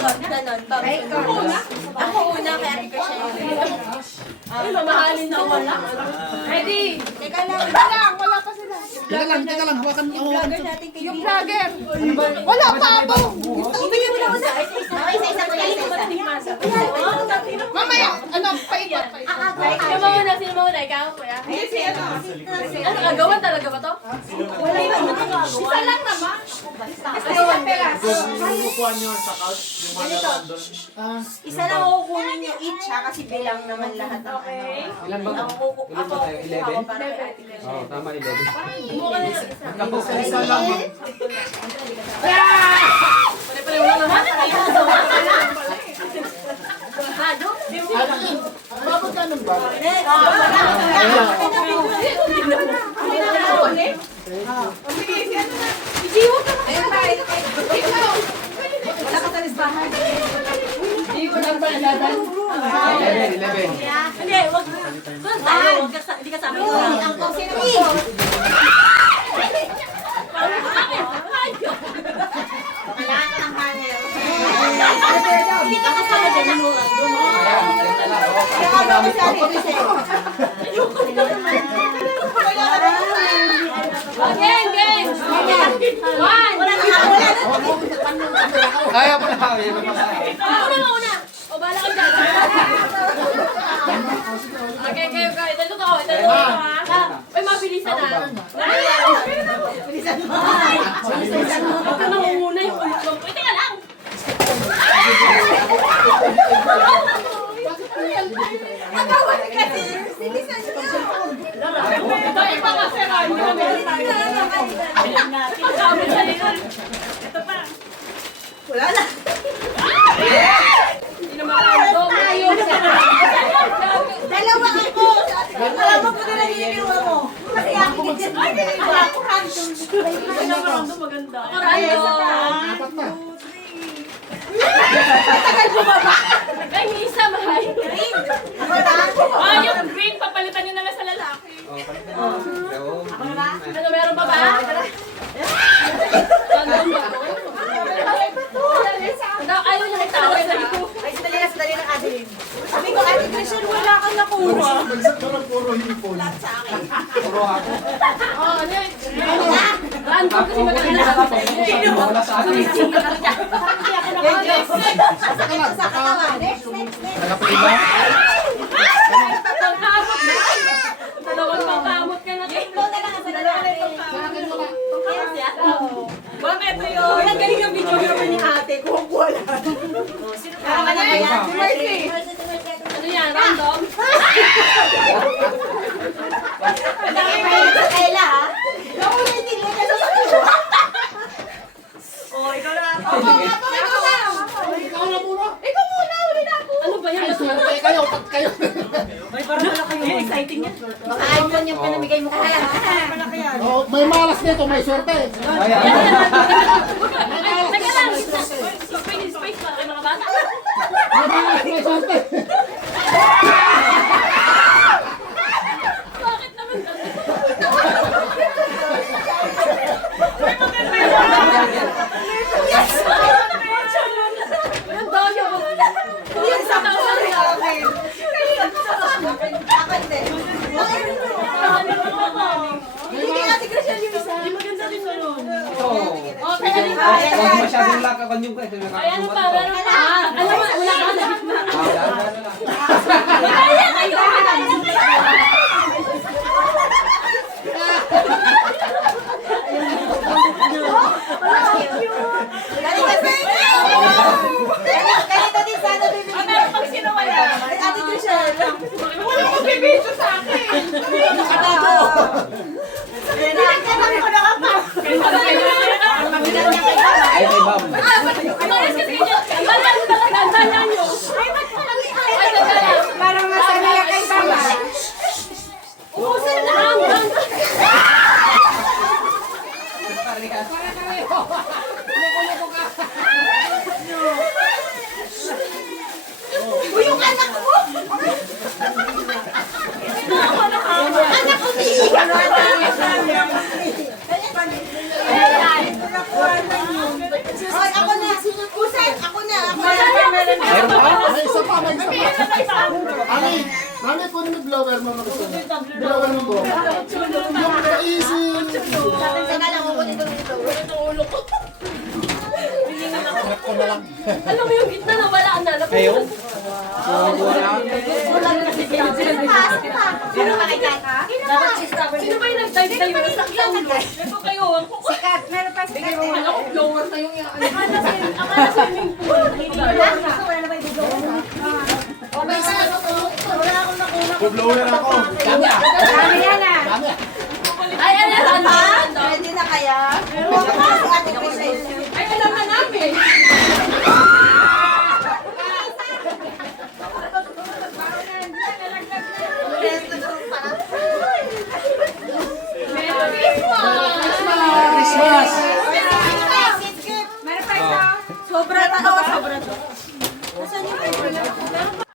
Bacon, ganon. Bacon. Ako una, kaya Ate Chriselle. Ay, mamahalin na wala. Ready? Teka lang. Wala pa sila. Teka lang, hawakan mo. Vlogger natin kay Yung vlogger. Wala pa ako. Bigyan mo na una. Isa-isa ko yan. Isa-isa. Mamaya, ano, paikot. Sino mo una? Sino mo una? Ikaw, kuya? Ano, agawan talaga ba to? Isa lang naman. Kukuha niyo sa couch, yung mga laman doon. Isa lang ako kunin nyo each ha, kasi bilang naman lahat. Okay. Ilan ba? Ako, Ilan ba tayo? 11? para kay Ate Chriselle. Oo, tama 11. Kumuha ka na ng isa. Isa lang. Pare-pare wala naman. Bakit ganun ba? Wala ka sa lisbahan. 11. Hindi, wag. Doon tayo, hindi ka sa amin. Ang sino mo? Kailangan ka ng panel. Hindi ka kasama dyan ng lugar. Kaya ako sa Again, game! One! Wala na Ayaw pa na. una! O, bahala ka dyan. Okay. Ito ko ha. Uy, mabilisan na. Bilisan mo. Huwag ka mangunguna yung ulit mo. Uy, teka lang! Nagawan kasi. Bilisan mo. Ito, iba kasi rami kami. Ito pa. Wala na. Hindi naman tayo. Dalawa ako. Alam mo ko na iniiwa mo. Kasi ako din. Ay, ako random. Ay, random maganda. Ako random. Apat na. Tagal bumaba. Ay, isa mahay. Green. Oh, yung green, papalitan nyo na lang sa lalaki. Ano, meron pa ba? Random ba? Ayaw niya nagtawag sa liko. Ay, sadali ng Adeline. Sabi ko, Ate Chriselle, wala kang nakuha. Bagsak ka ng puro hipon. Lahat sa akin. Puro ako. Oh, ano yun? Random kasi maganda. Wala sa akin. Sa katawan. Next. Nakapiba? Pangkamot na. Dalawang pangkamot ka na. Ikaw na lang. Dalawa na yung pangkamot. Ma'am, ito yun. Ang galing ng videographer ni ate. Kuha lang. Sino ka? Ano yan? Ano yan? Random? Ang dami pa yun sa Ella, ha? Naulitin mo ka sa sakuha. Oh, ikaw na. Ikaw na muna. Ikaw muna, uli na ako. Ano ba yan? Ay, swerte kayo, tat kayo. May parang wala kayo. Exciting yan. Baka iPhone yung pinamigay mo ko. Oh, may malas nito, may swerte. Teka lang. Space para kay mga bata. May malas, may swerte. Bakit naman? Yes! Ang dami mo. Yan sa mga akin. Akin din. Hindi Ate Chriselle yung isa. Hindi maganda din mo yun. Oo. Okay, halika. Huwag masyadong lakakon yung kwento. Ay, ano pa? Meron pa. Ano ba? Wala ka na. Wala. Kaya kayo. Galing kasi. Ganito din sana bibili. Meron pag sino wala. Ate Chriselle. Wala ko bibidyo sa akin. Pinagkakami ko na kapag. Ay, may bam. Umalis kasi yun. Balan mo talaga. Balan nyo. Parang masaya kay Baba. Ubusin na. Uy, yung anak mo! Anak ko, Mayroon pa? May isa pa, may isa pa. Mami, mami, kunin mo blower mo. Blower mo po. Yung easy. Teka lang, kukunin ko dito. Hanap ko na lang. Alam mo yung gitna na wala na. Ayun. Sino makikita? Sino ba yung nag-dive tayo? Nasakit sa ulo. Ito kayo. Sikat, meron pa sikat. Alam ko, blower na yung akala swimming pool. Blower ako. Dami